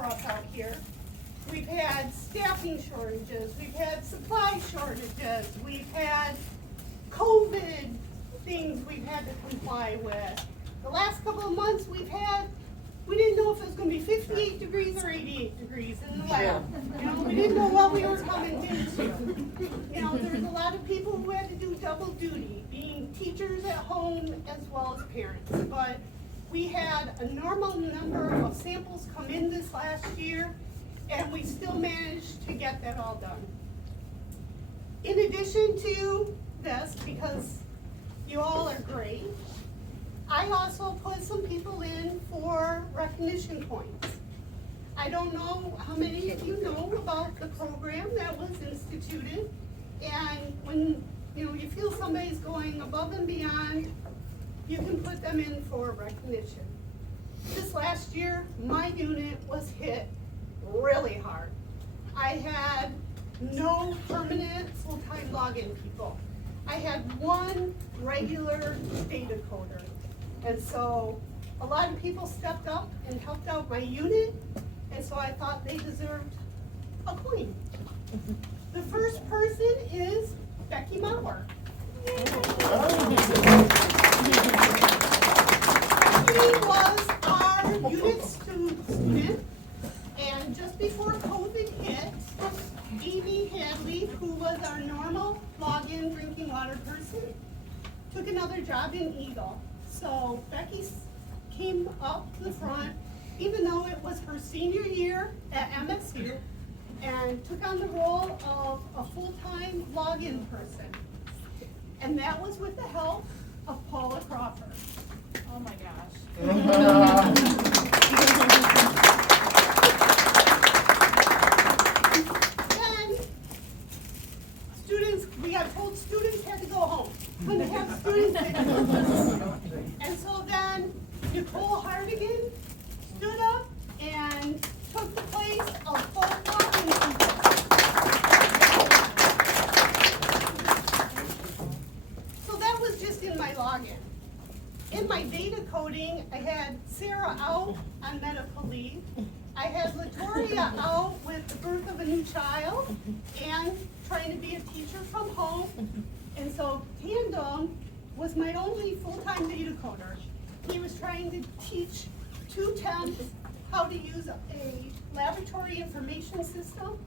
for us out here. We've had staffing shortages, we've had supply shortages, we've had COVID things we've had to comply with. The last couple of months we didn't know if it was going to be 58 degrees or 88 degrees in the lab. You know, we didn't know what we were coming into. You know, there's a lot of people who had to do double duty, being teachers at home as well as parents. But we had a normal number of samples come in this last year, and we still managed to get that all done. In addition to this, because you all are great, I also put some people in for recognition points. I don't know how many of you know about the program that was instituted, and when you feel somebody's going above and beyond, you can put them in for recognition. This last year, my unit was hit really hard. I had no permanent full-time login people. I had one regular data coder. And so a lot of people stepped up and helped out my unit, and so I thought they deserved a coin. The first person is Becky Mauer. She was our unit student, and just before COVID hit, Amy Hadley, who was our normal login drinking water person, took another job in EGLE. So Becky came up to the front, even though it was her senior year at MSU, and took on the role of a full-time login person. And that was with the help of Paula Crawford. Oh my gosh. Then students, we got told students had to go home. Couldn't have students there. And so then Nicole Hardigan stood up and took the place of full login people. So that was just in my login. In my data coding, I had Sarah out on medical leave. I had Latoria out with the birth of a new child and trying to be a teacher from home. And so Tandem was my only full-time data coder. He was trying to teach 2 temps how to use a laboratory information system,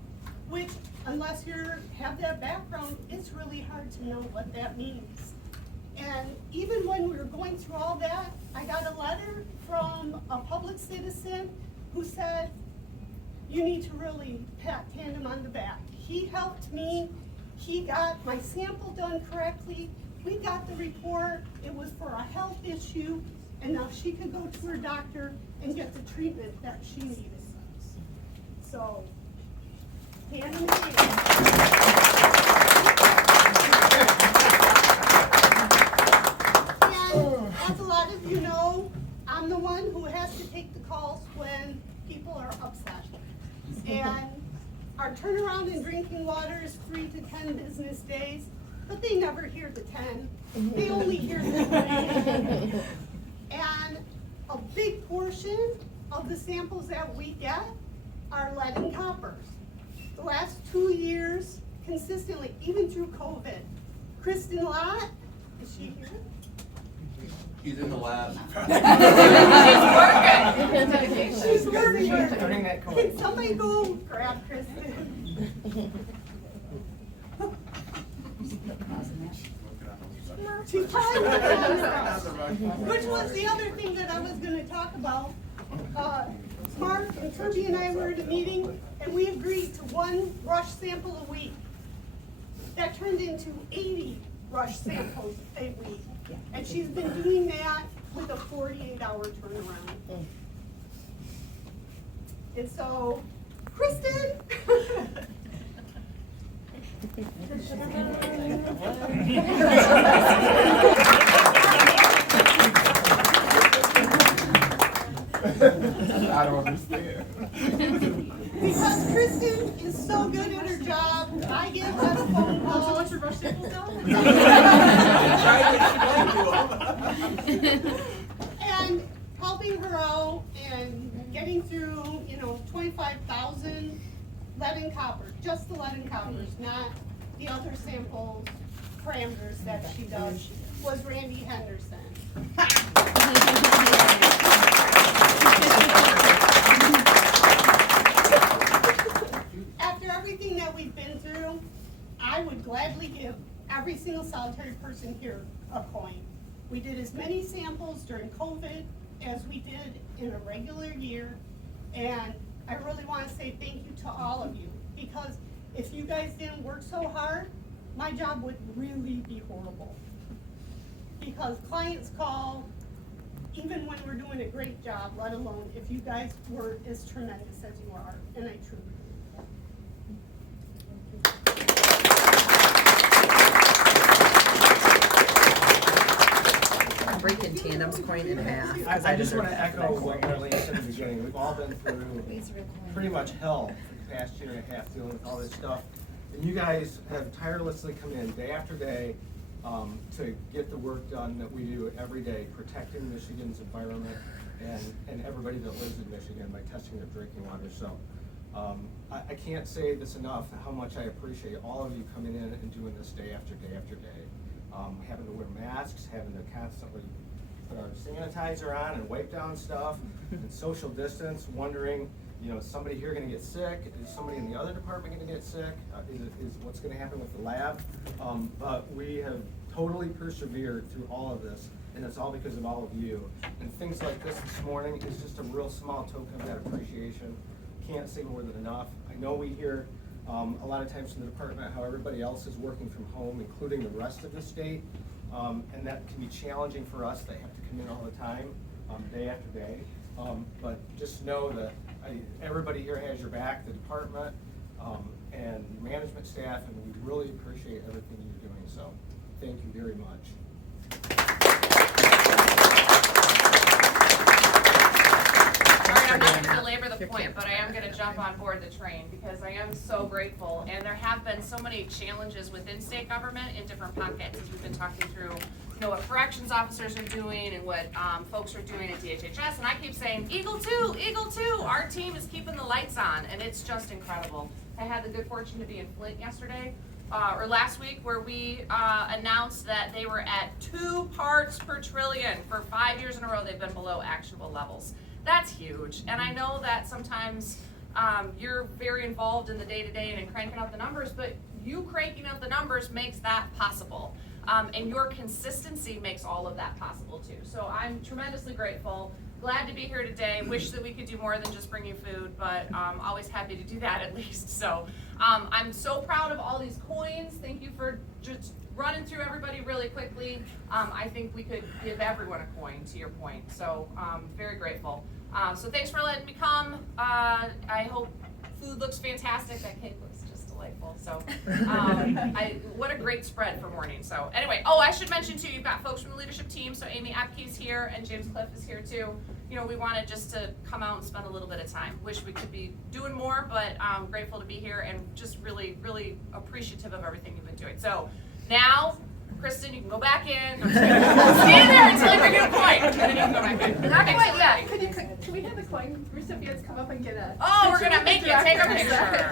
which, unless you have that background, it's really hard to know what that means. And even when we were going through all that, I got a letter from a public citizen who said, you need to really pat Tandem on the back. He helped me. He got my sample done correctly. We got the report. It was for a health issue, and now she could go to her doctor and get the treatment that she needed. So, hand in hand. And as a lot of you know, I'm the one who has to take the calls when people are upset. And our turnaround in drinking water is 3 to 10 business days, but they never hear the 10. They only hear the 3. And a big portion of the samples that we get are lead and copper. The last 2 years, consistently, even through COVID. Kristen Lott, is she here? She's in the lab. She's working. Can somebody go grab Kristen? She's probably which was the other thing that I was going to talk about. Mark and Kirby and I were at a meeting, and we agreed to 1 rush sample a week. That turned into 80 rush samples a week. And she's been doing that with a 48-hour turnaround. And so, Kristen! I don't understand. Because Kristen is so good at her job, I get less phone calls. So what's your rush samples now? And helping her out and getting through, 25,000 lead and copper, just the lead and coppers, not the other samples, parameters that she does, was Randy Henderson. After everything that we've been through, I would gladly give every single solitary person here a coin. We did as many samples during COVID as we did in a regular year, and I really want to say thank you to all of you, because if you guys didn't work so hard, my job would really be horrible. Because clients call, even when we're doing a great job, let alone if you guys were as tremendous as you are, and I truly believe that. Breaking Tandem's coin in half. I just want to echo what Marlene said at the beginning. We've all been through pretty much hell for the past year and a half dealing with all this stuff. And you guys have tirelessly come in day after day to get the work done that we do every day, protecting Michigan's environment and everybody that lives in Michigan by testing their drinking water. So I can't say this enough, how much I appreciate all of you coming in and doing this day after day after day. Having to wear masks, having to constantly put our sanitizer on and wipe down stuff, and social distance, wondering, you know, is somebody here gonna get sick? Is somebody in the other department gonna get sick? Is what's gonna happen with the lab? But we have totally persevered through all of this, and it's all because of all of you. And things like this morning is just a real small token of that appreciation. Can't say more than enough. I know we hear a lot of times from the department how everybody else is working from home, including the rest of the state, and that can be challenging for us that have to come in all the time, day after day. But just know that everybody here has your back, the department and management staff, and we really appreciate everything you're doing. So thank you very much. I'm not going to belabor the point, but I am going to jump on board the train because I am so grateful. And there have been so many challenges within state government in different pockets as we've been talking through, you know, what corrections officers are doing and what folks are doing at DHHS. And I keep saying, EGLE 2, EGLE 2, our team is keeping the lights on, and it's just incredible. I had the good fortune to be in Flint yesterday, or last week, where we announced that they were at 2 parts per trillion. For 5 years in a row, they've been below actionable levels. That's huge, and I know that sometimes you're very involved in the day-to-day and in cranking out the numbers, but you cranking out the numbers makes that possible, and your consistency makes all of that possible too. So I'm tremendously grateful, glad to be here today, wish that we could do more than just bring you food, but always happy to do that at least. So I'm so proud of all these coins. Thank you for just running through everybody really quickly. I think we could give everyone a coin, to your point, so very grateful. So thanks for letting me come. I hope food looks fantastic. That cake looks just delightful. So what a great spread for morning. So anyway, I should mention too, you've got folks from the leadership team. So Amy Apke's here and James Cliff is here too. You know, we wanted just to come out and spend a little bit of time. Wish we could be doing more, but grateful to be here and just really, really appreciative of everything you've been doing. So now, Kristen, you can go back in. Stay there until I bring you a coin, and then you can go back in. Not quite yet. Can we have the coin recipients come up and get a? Oh, we're gonna make you take a picture.